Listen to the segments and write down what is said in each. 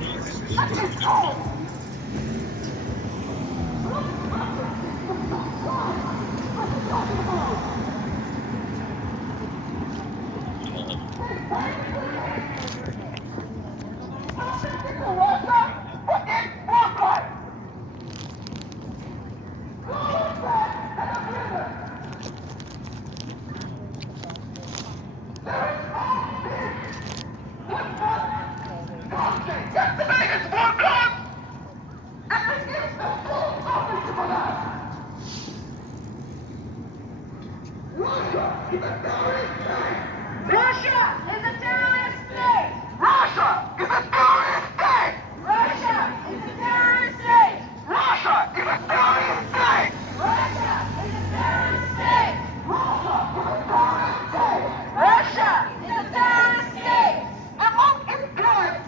Russia is a terrorist state! Russia is a terrorist state! Russia is a terrorist state! Russia is a terrorist state! Russia is a terrorist state! Russia is a terrorist state! Among its crimes,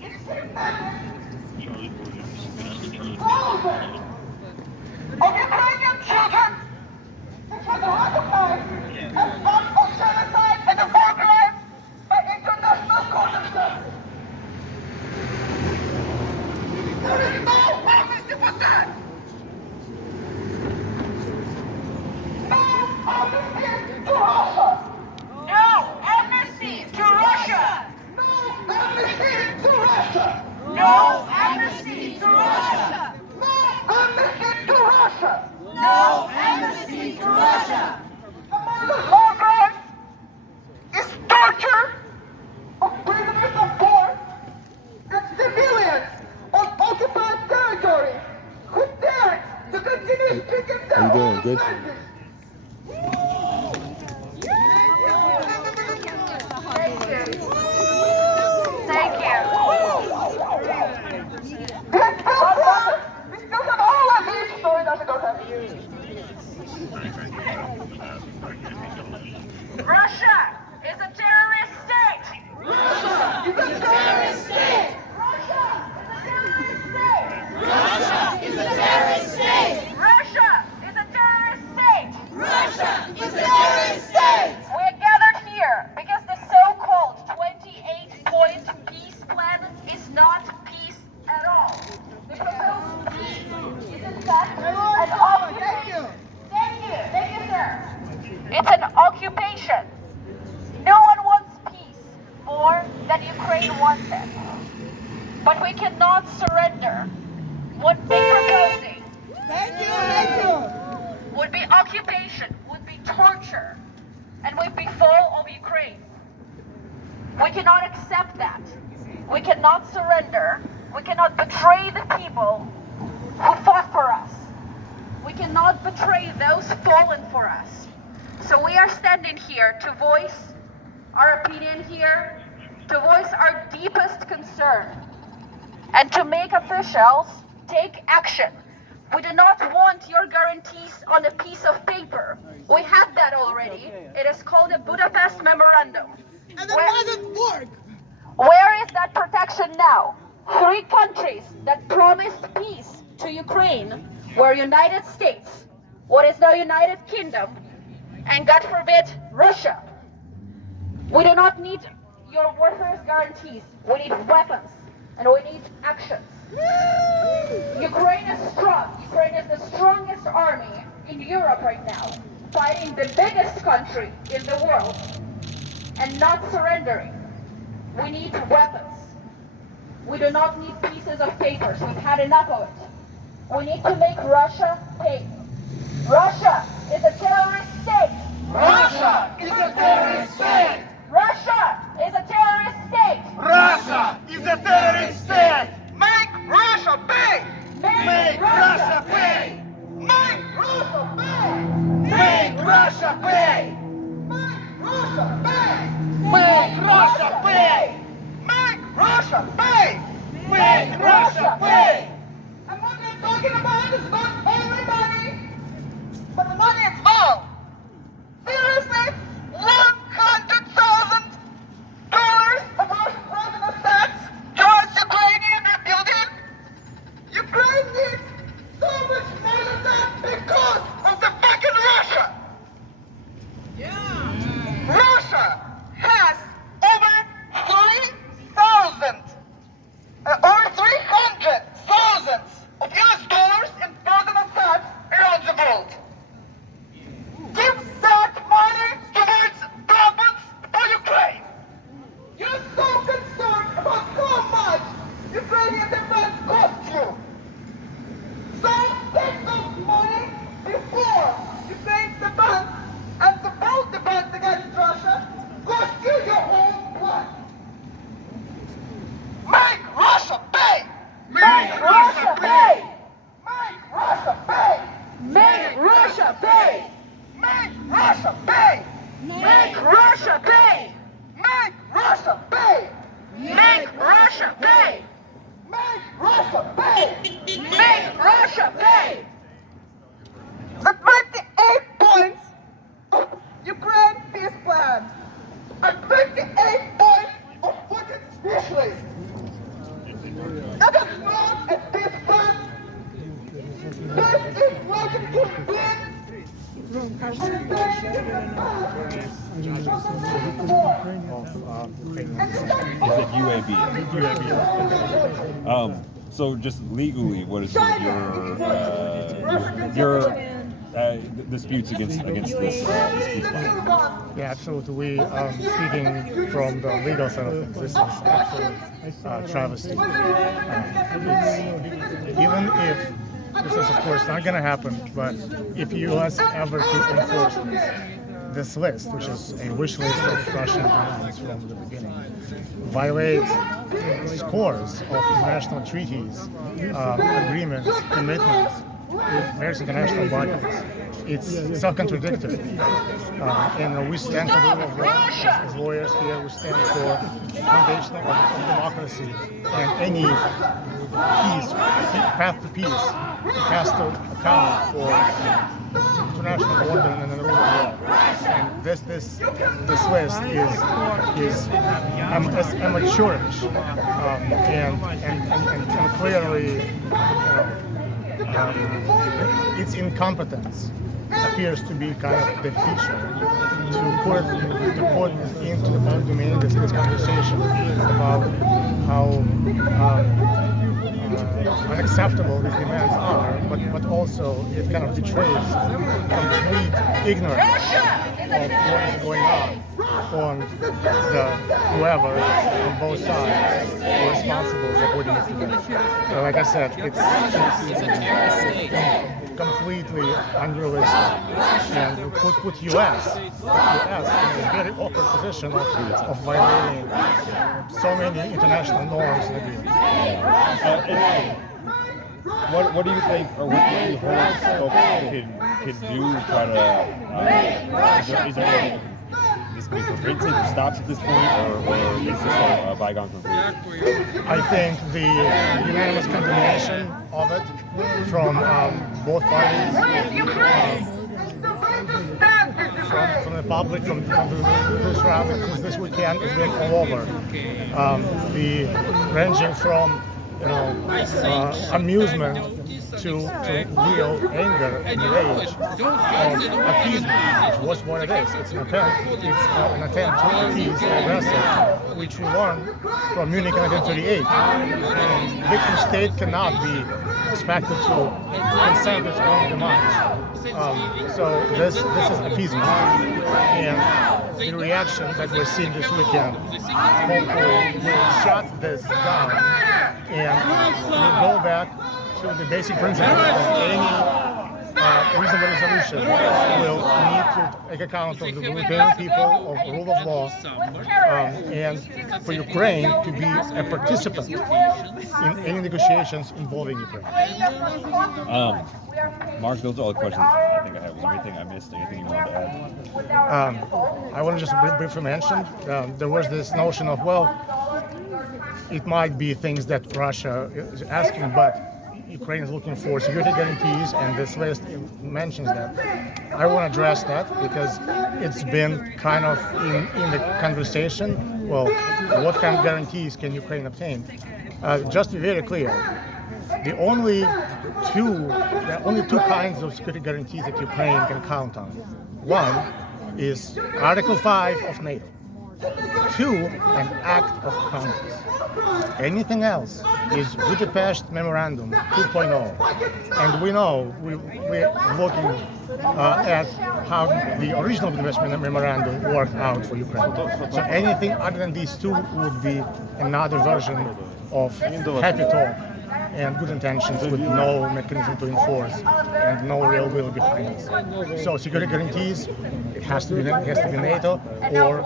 it kidnapped thousands of Ukrainian children, which was ratified as part of genocide and a war crime by International Court of Justice. There is no amnesty for that! No amnesty to Russia! No amnesty to Russia! No amnesty to Russia! No amnesty to Russia! No amnesty to Russia! No amnesty to Russia! Among the war crimes is torture of prisoners of war and civilians on occupied territories who dared to continue speaking their own Good. language. Thank you. We still have all of these stories that go ahead. Russia is a terrorist state. Russia is a terrorist state. Russia is a terrorist state. Russia is a terrorist state. Russia is a terrorist state. Russia is a terrorist state. We are gathered here because the so-called 28-point peace plan is not peace at all. The proposed peace is in fact an occupation. Thank you, sir. It's an occupation. No one wants peace more than Ukraine wants it. But we cannot surrender. What they're proposing would be occupation, would be torture, and would be fall of Ukraine. We cannot accept that. We cannot surrender. We cannot betray the people who fought for us. We cannot betray those fallen for us. So we are standing here to voice our opinion here, to voice our deepest concern, and to make officials take action. We do not want your guarantees on a piece of paper. We have that already. It is called a Budapest Memorandum. And it doesn't work! Where is that protection now? 3 countries that promised peace to Ukraine were United States, what is now United Kingdom, and God forbid, Russia. We do not need your worthless guarantees. We need weapons, and we need actions. Ukraine is strong. Ukraine is the strongest army in Europe right now, fighting the biggest country in the world, and not surrendering. We need weapons. We do not need pieces of papers. We've had enough of it. We need to make Russia pay. Russia is a terrorist state. Russia is a terrorist state! Russia is a terrorist state. Russia is a terrorist state! Make Russia pay. Make Russia pay! Make Russia pay. Make Russia pay! Make Russia pay. Make Russia pay! Make Russia pay. Make Russia pay! And what they're talking about is not only money, but the money is all. Seriously? $100,000 about President Assad towards Ukrainian rebuilding? Ukraine needs so much more than that because of the fucking Russia. Russia has over 3,000 Ashley. Look at this fact. This is what it could be. You said UAB. So just legally, what is your disputes against this dispute line? Yeah, absolutely. We speaking from the legal side of things, this is absolute travesty. Even if this is, of course, not going to happen, but if U.S. ever to enforce this list, which is a wish list of Russian demands from the beginning, violates scores of international treaties, agreements, commitments with various international bodies. It's self-contradictory. And we stand for the rule of law. As lawyers here, we stand for the foundation of democracy, and any path to peace has to account for international order and the rule of law. And this list is amateurish and clearly its incompetence appears to be kind of the feature to put into the public domain this conversation about how unacceptable these demands are, but also it kind of betrays complete ignorance of what is going on the whoever on both sides who are responsible for putting it together. Like I said, it's completely unrealistic, and put U.S. in a very awkward position of violating so many international norms and agreements. What do you think, or what do you hope could do to try to, is there anything this can be prevented or stopped at this point, or is this just a bygone conclusion? I think the unanimous condemnation of it from both parties, from the public, from this rally, because this weekend has been all over. Ranging from amusement to real anger and rage of appeasement, which was what it is. It's an attempt to appease the aggressor, which we learned from Munich 1938. Victim state cannot be expected to consent its own demise. So this is appeasement, and the reaction that we're seeing this weekend hopefully will shut this down, and we'll go back to the basic principle that any reasonable resolution will need to take account of the Ukrainian people, of the rule of law, and for Ukraine to be a participant in any negotiations involving Ukraine. Mark, those are all the questions I think I had. Was there anything I missed? Anything you wanted to add? I want to just briefly mention, there was this notion of, well, it might be things that Russia is asking, but Ukraine is looking for security guarantees, and this list mentions that. I want to address that because it's been kind of in the conversation. Well, what kind of guarantees can Ukraine obtain? Just to be very clear, the only two kinds of security guarantees that Ukraine can count on. One is Article 5 of NATO. Two, an act of Congress. Anything else is Budapest Memorandum 2.0. And we know, we're looking at how the original Budapest Memorandum worked out for Ukraine. So anything other than these two would be another version of happy talk and good intentions with no mechanism to enforce and no real will behind it. So security guarantees, it has to be NATO or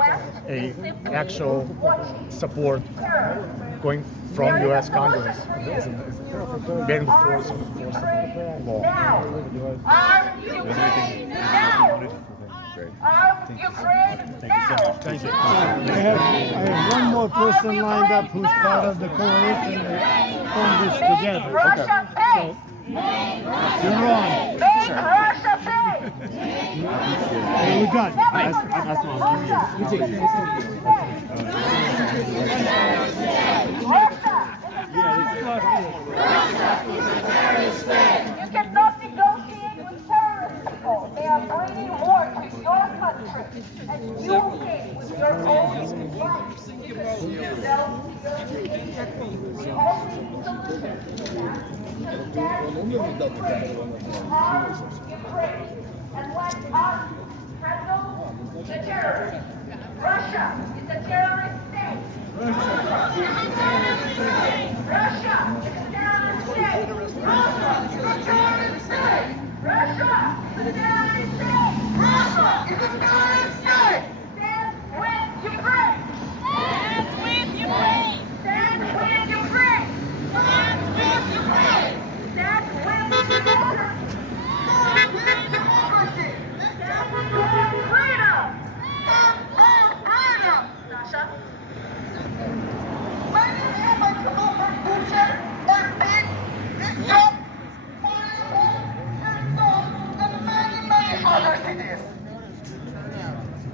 a actual support going from U.S. Congress bearing the force of the law. Thank you. I have one more person lined up who's part of the coalition that pulling this together. Russia, So, you're on. Russia, What we got? That's what I'm You cannot negotiate with terrorist people. They are bringing war to your country, and you came with your own life. Because you don't negotiate. The only solution to stand Ukraine and let us handle the terrorists. Russia is a terrorist state. Russia is a terrorist state. Russia is a terrorist state. Russia is a terrorist state. Russia is a terrorist state. Russia is a terrorist state. Stand with Ukraine. Stand with Ukraine. Stand with Ukraine. Stand with Ukraine. Stand with democracy. Stand with democracy. Stand with freedom. Stand with freedom. Sasha. My name is Michael Butcher, and big is up. Other cities.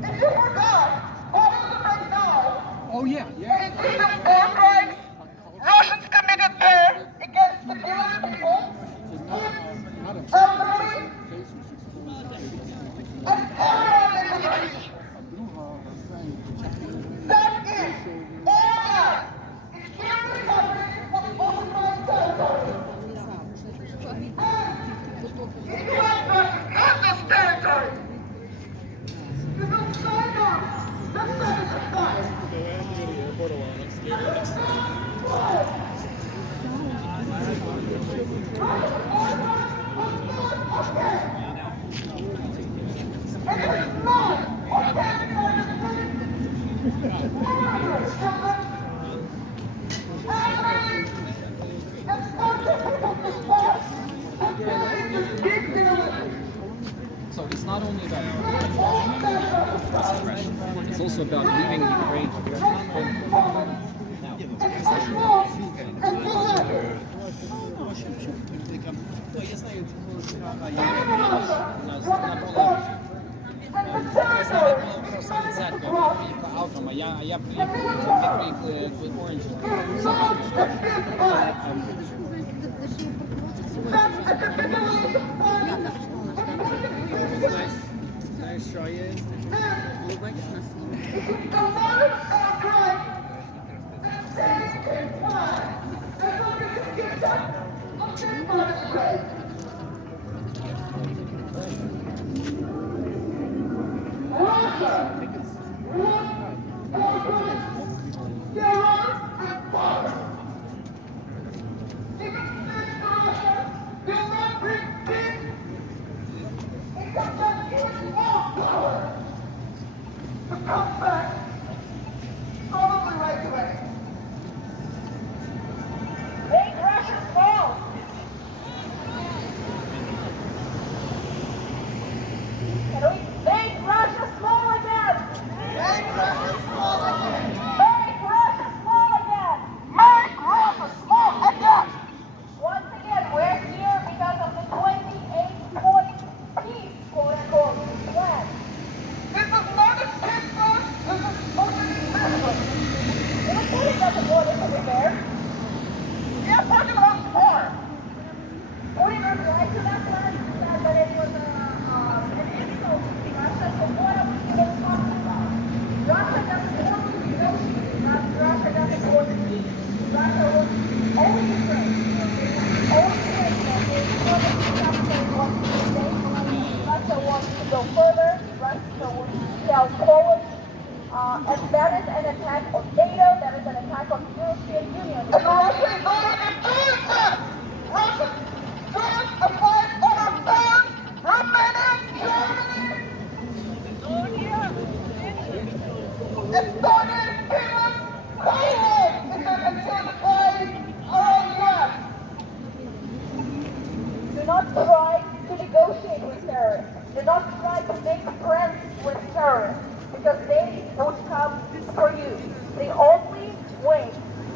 If you forgot, what is it right now? Oh yeah. It is the war crimes Russians committed there against the Jewish people, kids, elderly, and everyone in the village. That is all that is clearly happening on the occupied territory. If you want this territory, you will sign up the 75. So it's not only about it's also about leaving Ukraine. Я приїхав в Orange. Знаєш, що є? Come back. Probably right away. Make Russia small. Make Russia small again. Make Russia small again. Make Russia small again. Make Russia small again. Once again, we're here because of the 28-point peace, quote-unquote, plan. This is not a paper. This is totally massive. It was really doesn't want it to be there. We are talking about war. Putin replied to that plan, said that it was an insult to Russia. So what are we even talking about? Russia doesn't want to negotiate. Russia doesn't want peace. Russia wants only Ukraine. Only Ukraine. Russia wants to go further. Russia wants to sell Poland. And that is an attack on NATO. That is an attack on the European Union. And Russia is already doing that. Russia joins a fight over Poland, Romania, Germany, Estonia, Finland, Poland is an intensifying around West. Do not try to negotiate with terrorists. Do not try to make friends with terrorists, because they would come for you. The only way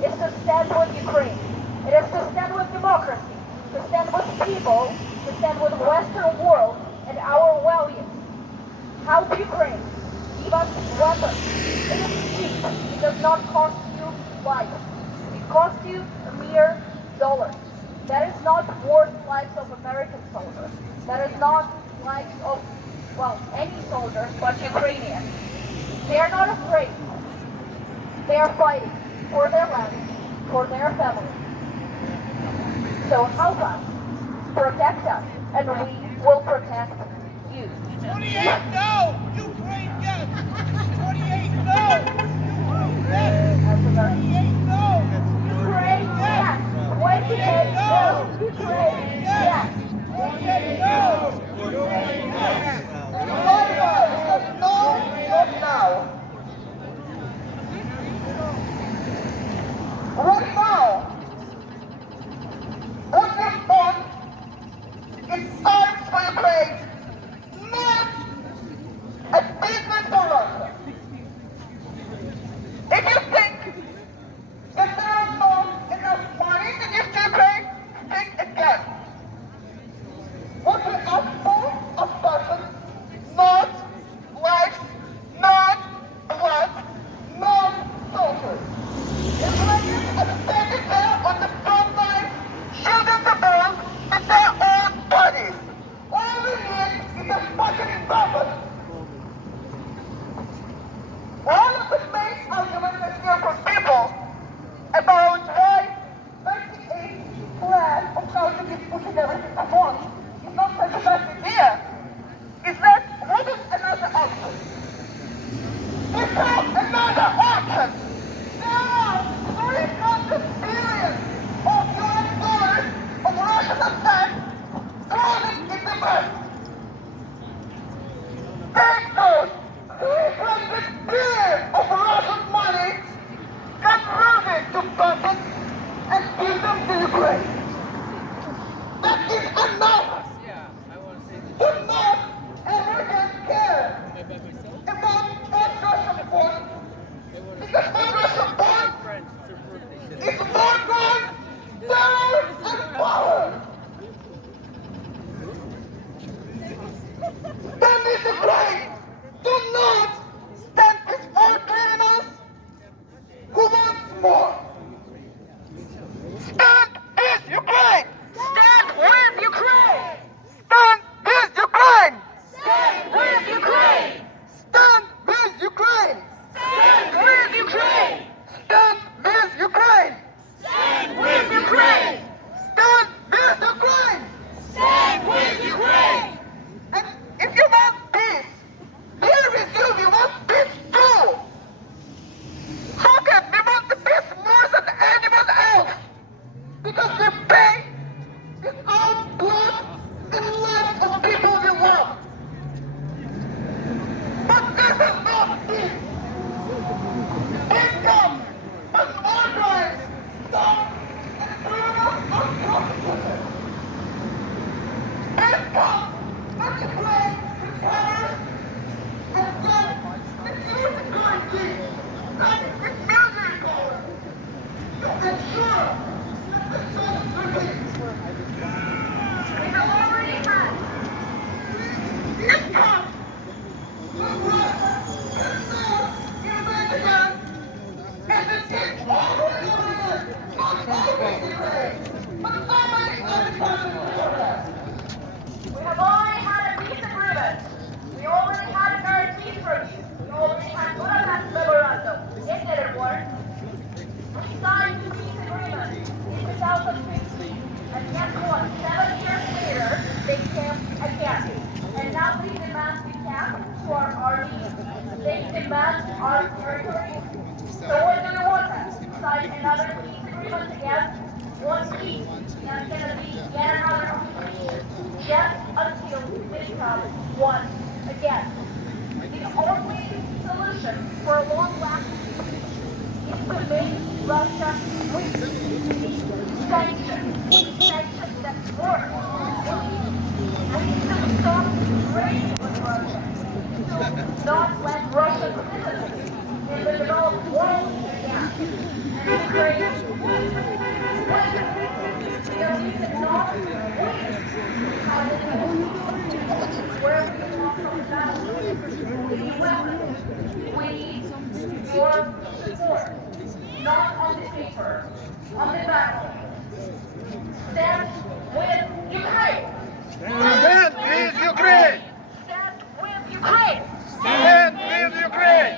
is to stand with Ukraine. It is to stand with democracy, to stand with people, to stand with the Western world, and our values. Help Ukraine. Give us weapons. It is cheap. It does not cost you life. It costs you a mere dollar. That is not worth lives of American soldiers. That is not lives of, well, any soldiers but Ukrainians. They are not afraid. They are fighting for their land, for their family. So help us, protect us, and we will protect you. 28 no! Ukraine yes! 28 no! Yes! 28 no! Ukraine, yes! 28 no! Ukraine, yes! 28 no! Ukraine yes! No, not now. Right now, what we want is time for Ukraine, not a statement for Russia. If you think that there is not enough money to give to Ukraine, think again. What we ask for of persons, not lives, not blood, not soldiers. Ukrainians are standing there on the front line, shooting the balls with their own bodies. All we need is a fucking weapon. One of the main arguments I hear from people about why 98 plan of how to give Putin everything at once is not such a bad idea is that what is another option? We have another option. There are 300 billion of US dollars of Russian assets floating in the bank. Take those 300 billion of Russian money, convert it to buckets, and give them to Ukraine. That is enough to not ever care about what Russia wants. Because what Russia wants is more guns, terror, and power. Stand with Ukraine. Do not stand with all criminals who want more. Stand with Ukraine. Stand with Ukraine! Stand with Ukraine. Stand with Ukraine! Stand with Ukraine. Stand with Ukraine! Stand with Ukraine. Stand with Ukraine! Stand with Ukraine. Stand with Ukraine! And if you want peace, here with you, we want peace too. Fuck it, we want the peace more than anyone else. Because we pay with our blood and lives of people we love. But this is not peace. Peace comes when war crimes stop and criminals are prosecuted. Peace comes when Ukraine recovers and gets security guarantees and with military power to ensure that the trust remains. We have already had Peace comes when Russia is not invade again and it takes over again, not only Ukraine, but so many other countries before that. We have already had a peace agreement. We already had a guarantee from you. We already had Budapest memorandum. It didn't work. We signed the peace agreement in 2015. And guess what? 7 years later, they came again. And now they demand we camp to our army. They demand our territory. So what do you want us? Sign another peace agreement again? One peace. That's gonna be yet another occupation. Just until we become one again. The only solution for a long-lasting peace is to make Russia weak. Sanctions that work. We need to stop trading with Russia. To not let Russian citizens in the developed world again. And Ukraine, we don't need to not wait. We're We need your support, not on the paper, on the battle. Stand with Ukraine. Stand with Ukraine! Stand with Ukraine. Stand with Ukraine!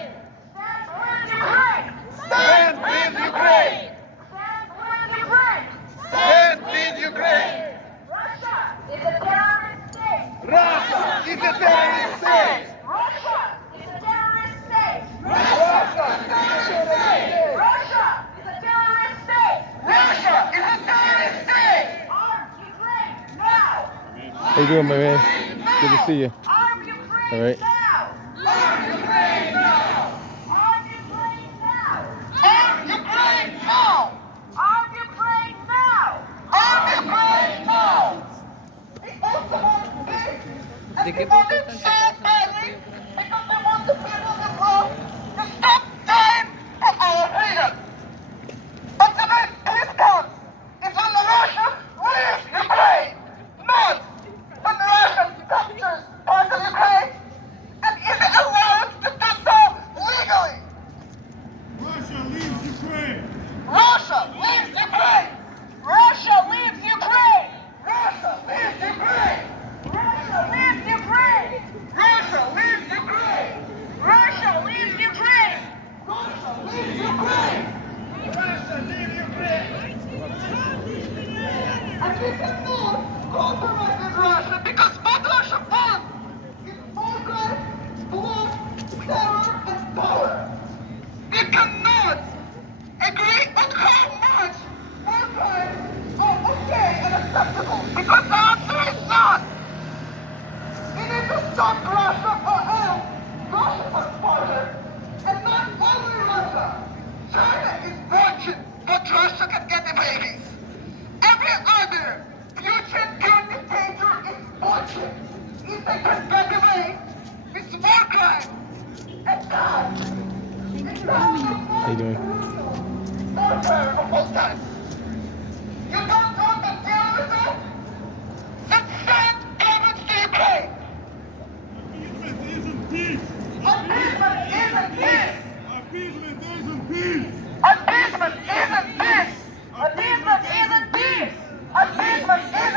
Stand with Ukraine. Stand with Ukraine! Stand with Ukraine. Stand with Ukraine! Russia is a terrorist state. Russia is a terrorist state! Russia is a terrorist state. Russia is a terrorist state! Russia is a terrorist state. Russia is a terrorist state! Arm Ukraine now. How you doing, my man? Good to see you. Arm Ukraine All right. now. Arm Ukraine now! Arm Ukraine now. Arm Ukraine now! Arm Ukraine now. Arm Ukraine now! We also want peace, and we want it so badly because we want the people involved to stop dying for our freedom. But the next peace comes is when the Russians leave Ukraine, not when the Russians captures part of Ukraine and is allowed to do so legally. Russia leaves Ukraine! Russia leaves Ukraine! Russia leaves Ukraine. Russia leaves Ukraine! Russia leaves Ukraine. Russia leaves Ukraine! Russia leaves Ukraine. Russia leaves Ukraine! Russia leaves Ukraine! And we cannot compromise with Russia because what Russia wants is more crime, blood, terror, and power. We cannot agree on how much more crimes are okay and acceptable because the answer is not. We need to stop Russia or else Russia must partner. And not only Russia. China is watching what Russia can get the babies. Every other future good dictator is watching if they can get away with war crimes and God. How you doing? More terror of all time. You don't want the terrorism? Then send governments to Ukraine. Appeasement isn't peace! Appeasement isn't peace. Appeasement isn't peace! Appeasement isn't peace. Appeasement isn't peace. Appeasement isn't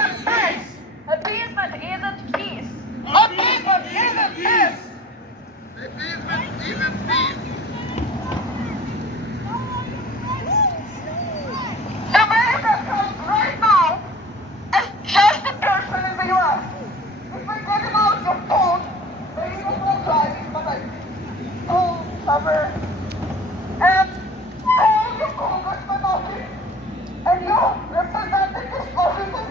peace. Appeasement isn't peace. Appeasement isn't peace. Appeasement isn't peace. America comes right now as just a person in the US. If we get him out your phone, maybe he will drive, but like, oh, summer. And call your congressman office and your representative offices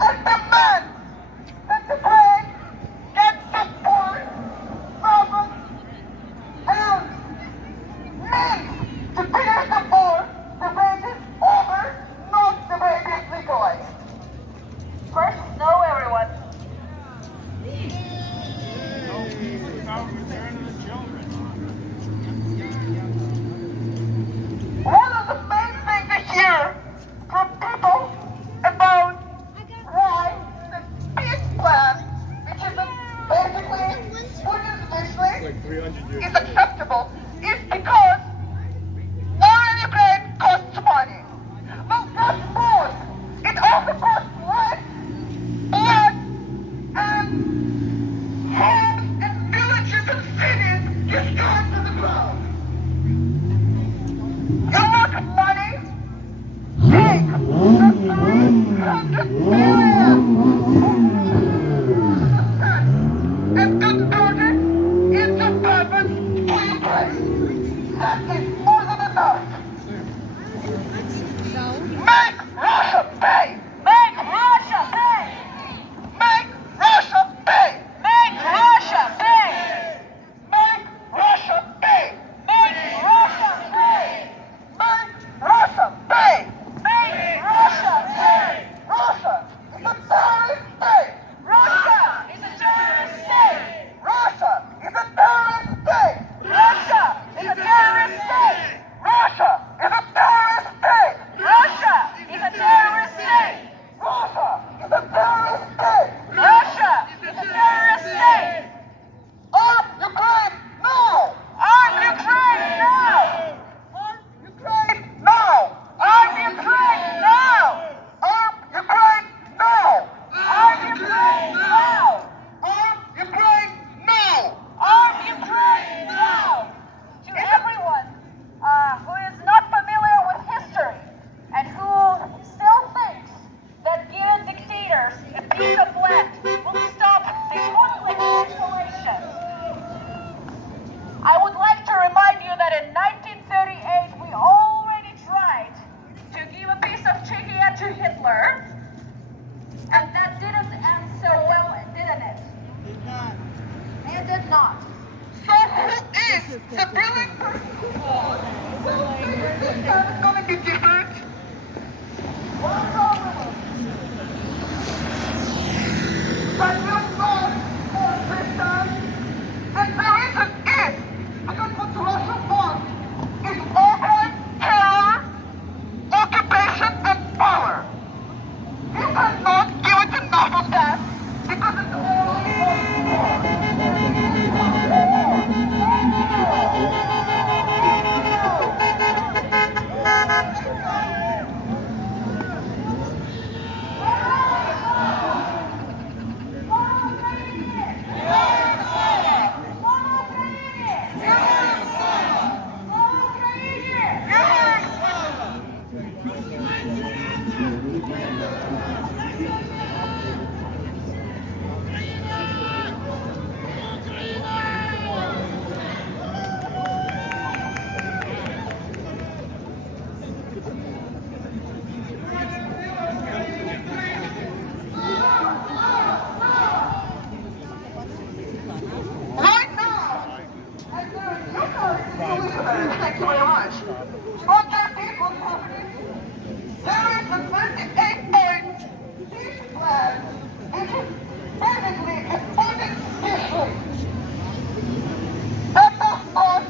and demand that the Ukraine get support from and means to finish the war the way it is over, not the way it is legalized. First snow, everyone. Without return of the children. One of the main things to hear from people about why the peace plan, which is basically Putin's wish list, is acceptable, is because war in Ukraine costs money. Well, not food. It also costs life, blood, and homes and villages and cities destroyed to the ground. You want money? Take the 300 billion and convert it into weapons for Ukraine. That is more than enough. Make Russia pay! Make Russia pay. Make Russia pay! Make Russia pay. Make Russia pay! Make Russia pay. Make Russia pay! Make Russia pay. Russia The brilliant person this time is going to be different. But we'll vote for this time. And the reason is because what Russia wants is open terror, occupation, and power. You cannot give it enough of that because it's right now. Thank you very much. What that people happening? There is a 28-point peace plan, which is basically a funded district. That does not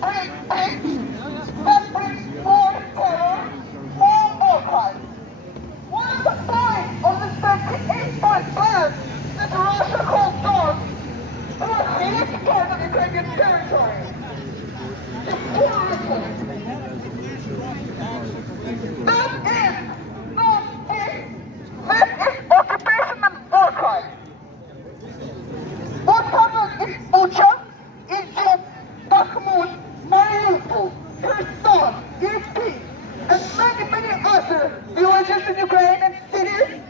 bring peace. That brings more terror, more crime. What is the point of this 28-point plan that Russia calls on? This is part of Ukrainian territory. It's horrible. That is not peace. This is occupation and war crime. What happened in Bucha, Izium, Bakhmut, Mariupol, Kherson, Irpin, and many other villages in Ukraine and cities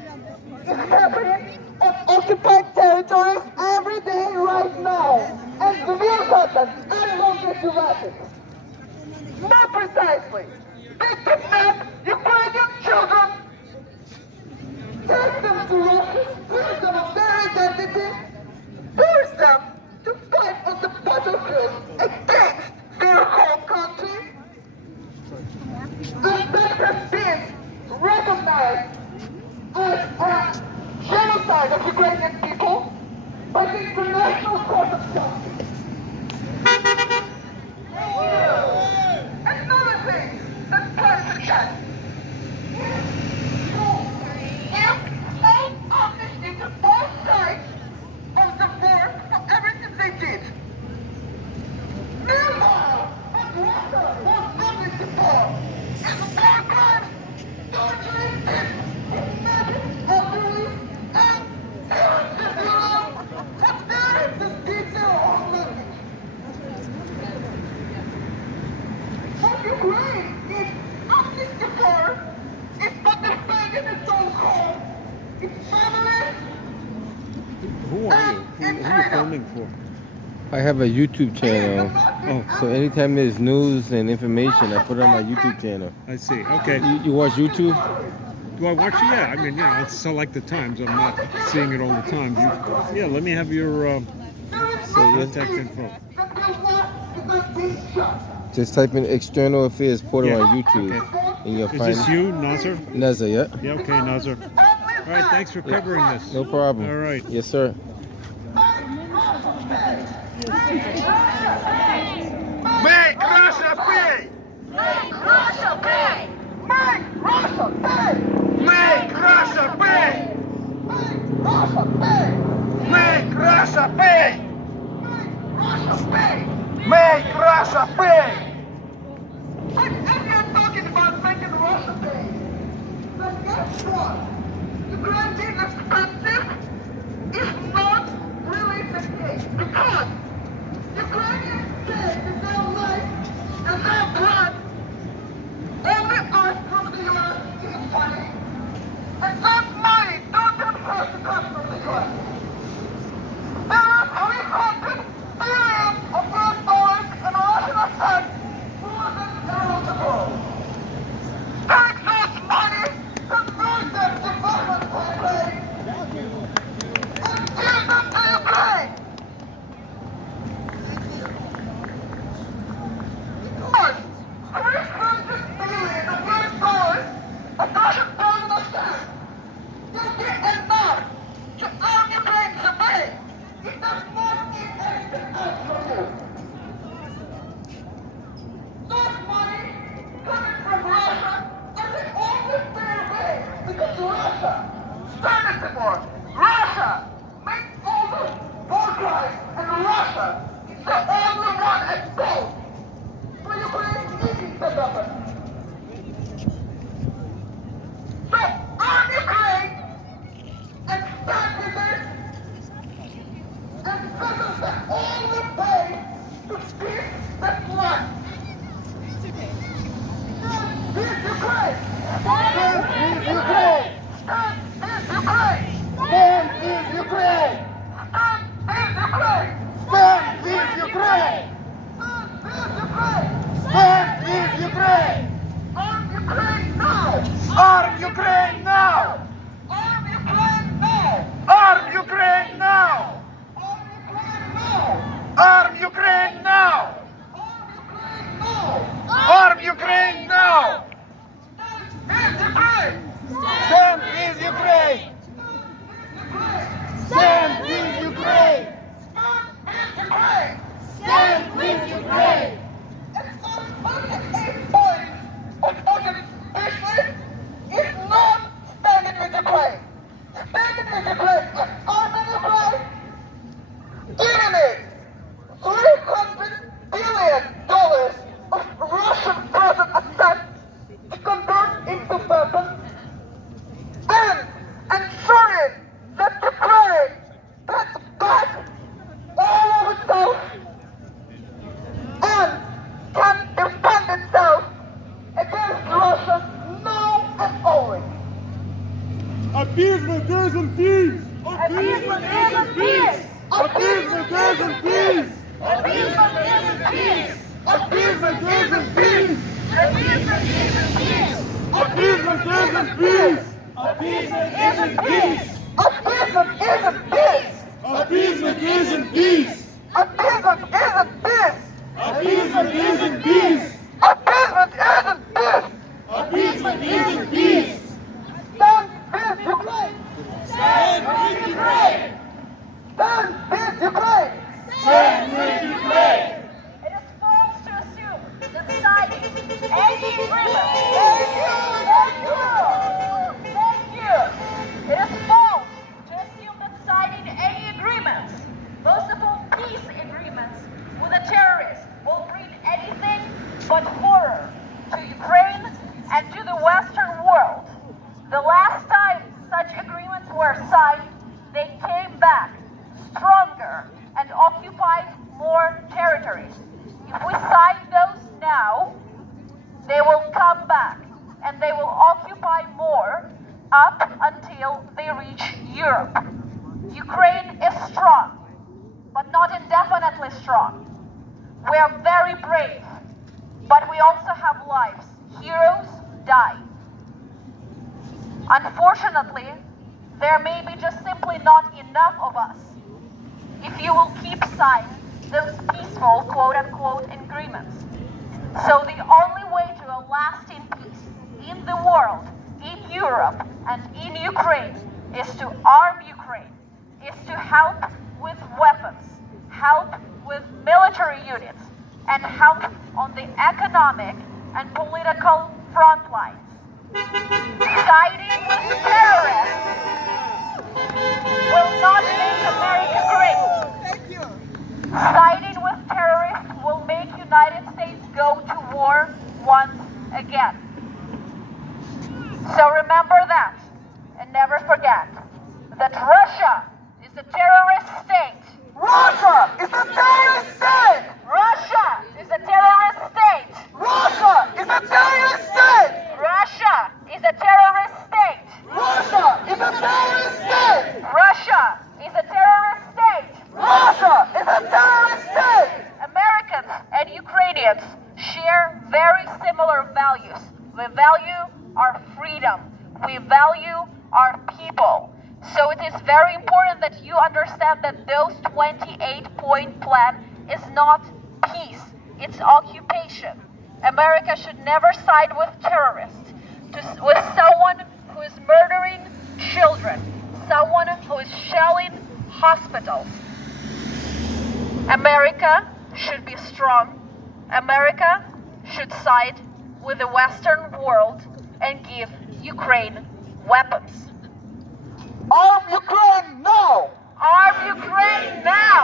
is happening on occupied territories every day right now. And the will happen as long as you let it. More precisely, they kidnap Ukrainian children, take them to Russia, steal them of their identity, force them to fight on the battlefield against their home country. This has been recognized as a genocide of Ukrainian people by the International Court of Justice. Another thing that carries a check. Give full amnesty to both sides of the war for everything they did. Meanwhile, what Russia wants amnesty for is war crimes, torturing kids, kidnapping elderly, and civilians. But there is the detail of living. What Ukraine needs amnesty for is for defending its own home, its families, Who are you? Who are you freedom. filming for? I have a YouTube channel. Oh, so anytime there's news and information, I put it on my YouTube channel. I see. Okay. You watch YouTube? Do I watch it? Yeah. I mean, yeah. It's select the times. I'm not seeing it all the time. Yeah. Let me have your contact info. Just type in External Affairs Portal Yeah. on YouTube, Okay. and you'll Is find this you, Nazar? Nazar. Yeah, Yeah. Okay, Nazar. All right. Thanks for covering this. no problem. All right. Yes, sir. Make Russia pay! Make Russia pay! Make Russia pay! Make Russia pay! Make Russia pay! Make Russia pay! Russia pay! Make Russia pay! But if you're talking about making Russia pay, then guess what? Ukraine being expensive is not really the case because Ukrainians say that their life and their blood only earned from the US is money. And that money doesn't have to come from the US. There are 300 billion of US dollars in Russian assets floating around the world. Take this money and use them to development programs is Russia. Stand it for Russia makes all the war crimes, and Russia is the only one exposed for Ukraine needing the weapon. So arm Ukraine and stand with it, and this is the only way to beat the flood. Stand with Ukraine! Stand with Ukraine! Stand with Ukraine! Stand with Ukraine! Stand with Ukraine! Stand with Ukraine! Arm Ukraine now! Arm Ukraine now! Arm Ukraine now! Arm Ukraine now! Arm Ukraine now! Arm Ukraine now! Stand with Ukraine! Stand with Ukraine! Stand with Ukraine! And so only 8 points of Putin's wish list is not standing with Ukraine. Standing with Ukraine is arming Ukraine, giving it $300 billion of Russian frozen assets to convert into weapons, and ensuring that Ukraine gets back all of itself and can defend itself against Russia now and always. Appeasement isn't peace! Appeasement isn't peace! Appeasement isn't peace! Appeasement isn't peace! Appeasement isn't peace! Appeasement isn't peace! Appeasement isn't peace! Appeasement isn't peace! Appeasement isn't peace! Appeasement isn't peace! Appeasement isn't peace! Appeasement isn't peace! Appeasement isn't peace! Appeasement isn't peace! Stand with Ukraine! Stand with Ukraine! Stand with Ukraine! Stand with Ukraine! It is false to assume that signing any agreement. Thank you. It is false to assume that signing any agreements, most of all peace agreements, with a terrorist will bring anything but horror to Ukraine and to the Western world. The last time such agreements were signed, they came back stronger and occupied more territories. If we sign those now, they will come back and they will occupy more up until they reach Europe. Ukraine is strong, but not indefinitely strong. We are very brave, but we also have lives. Heroes die. Unfortunately, there may be just simply not enough of us if you will keep signing those peaceful quote-unquote agreements. So the only way to a lasting peace in the world, in Europe, and in Ukraine is to arm Ukraine, is to help with weapons, help with military units, and help on the economic and political front lines. Siding with terrorists will not make America great. Siding with terrorists will make United States go to war once again. So remember that, and never forget that Russia is a terrorist state. Russia is a terrorist state! Russia is a terrorist state. Russia is a terrorist state! Russia is a terrorist state. Russia is a terrorist state! Russia is a terrorist state. Russia is a terrorist state! Americans and Ukrainians share very similar values. We value our freedom. We value our people. So it is very important that you understand that those 28-point plan is not peace, it's occupation. America should never side with terrorists, with someone who is murdering children, someone who is shelling hospitals. America should be strong. America should side with the Western world and give Ukraine weapons. Arm Ukraine now! Arm Ukraine now!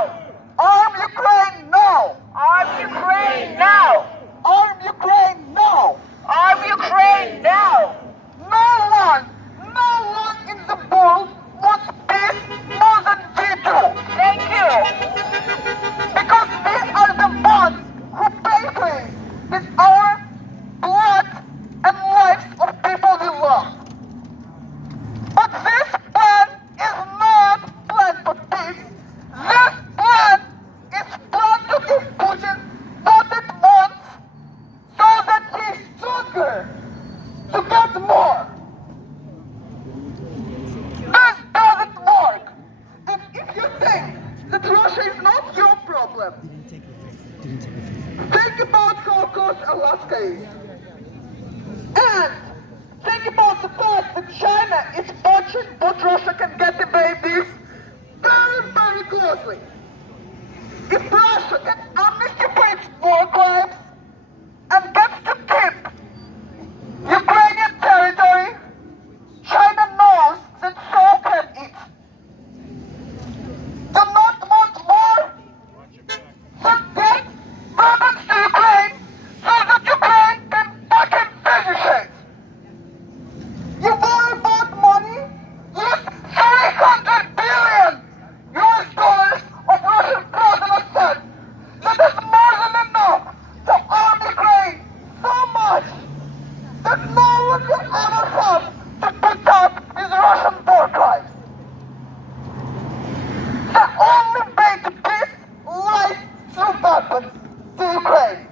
Arm Ukraine now! Arm Ukraine now! Arm Ukraine now! Arm Ukraine now! No one in the world wants peace more than we do. Thank you. Because we are the ones who pay for it with our blood and lives of people we love. But this plan is not plan for peace. This plan is plan to give Putin what it wants so that he's stronger to get more. This doesn't work. And if you think that Russia is not your problem, think about how close Alaska is. And think about the fact that China is watching what Russia can get away with very, very closely. If Russia gets amnesty for its war crimes and gets to keep Ukrainian territory, China knows that so can it. Do not want more? Then get weapons to Ukraine so that Ukraine can fucking finish it. You worry about money? Use 300 billion US dollars of Russian frozen assets. That is more than enough to arm Ukraine so much that no one will ever have to put up with Russian war crimes. The only way to peace lies through weapons to Ukraine.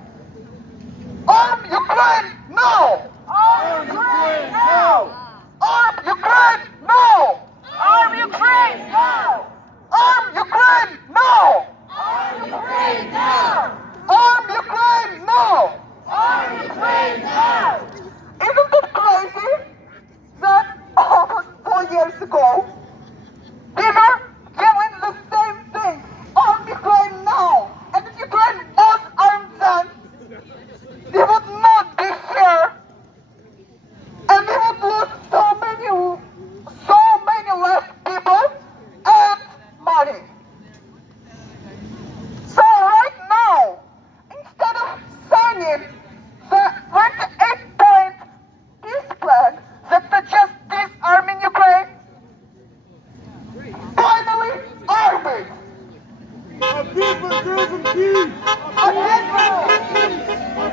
Arm Ukraine now! Arm Ukraine now! Arm Ukraine now! Arm Ukraine now! Arm Ukraine now! Arm Ukraine now! Arm Ukraine now! Arm Ukraine now! Isn't it crazy that almost 4 years ago, we were yelling the same thing, arm Ukraine now, and if Ukraine was armed then, we would not be here, and we would lose so many less people and money. So right now, instead of signing the 28-point peace plan that suggests disarming Ukraine, finally arm it! A people doesn't peace! A peasant isn't peace! A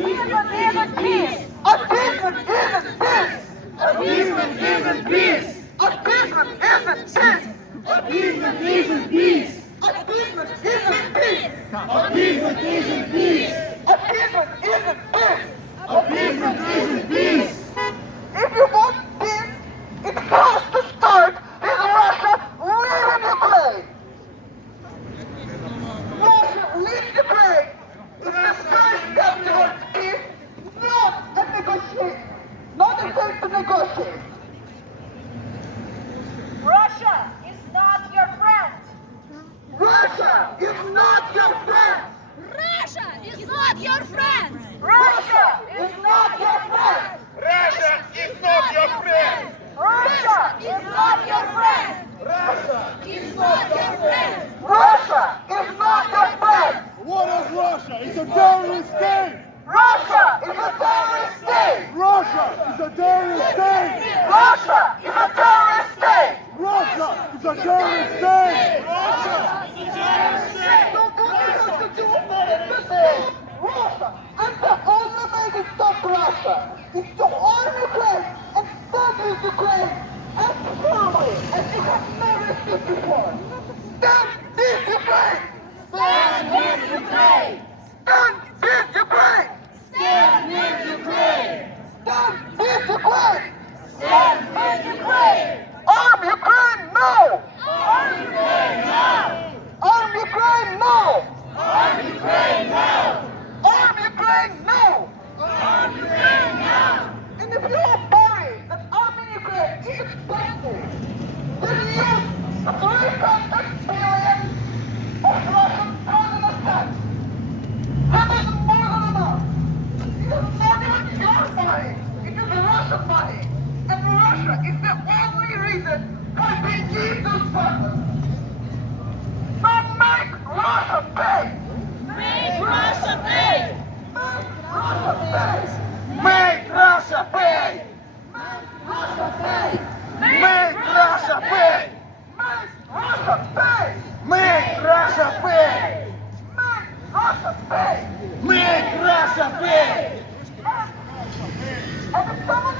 peasant isn't peace! A peasant isn't peace! A peasant isn't peace! A peasant isn't peace! A peasant isn't peace! A peasant isn't peace! A peasant isn't peace! A peasant isn't peace! A peasant isn't peace! If you want peace, it has to start with Russia leaving Ukraine. Russia leaves Ukraine. It's the first step towards peace, not a negotiation, not a thing to negotiate. Russia is not your friend! Russia is not your friend. Russia is not your friend! Russia is not your friend. Russia is not your friend! Russia is not your friend! Russia! Is not your friend! Russia is not your friend. What is Russia? It's a terrorist state! Russia is a terrorist state. Russia is a terrorist state! Russia is a terrorist state. Russia is a terrorist state! Russia is a terrorist state! So what we have to do is to stop Russia. And the only way to stop Russia is to arm Ukraine and stand with Ukraine as firmly as you have never stood before. Stand with Ukraine. Stand with Ukraine! Stand with Ukraine. Stand with Ukraine! Stand with Ukraine. Stand with Ukraine! Arm Ukraine now. Arm Ukraine now! Arm Ukraine now. Arm Ukraine now! Arm Ukraine now. Arm Ukraine now! And if you are worried that arming Ukraine is expensive, then use 300 billion of Russian frozen assets. That It is Russian money. And Russia is the only reason why they need those funds. So make Russia pay. Make Russia pay! Make Russia pay. Make Russia pay. Make Russia pay. Make Russia pay. Make Russia pay. Make Russia pay. And if someone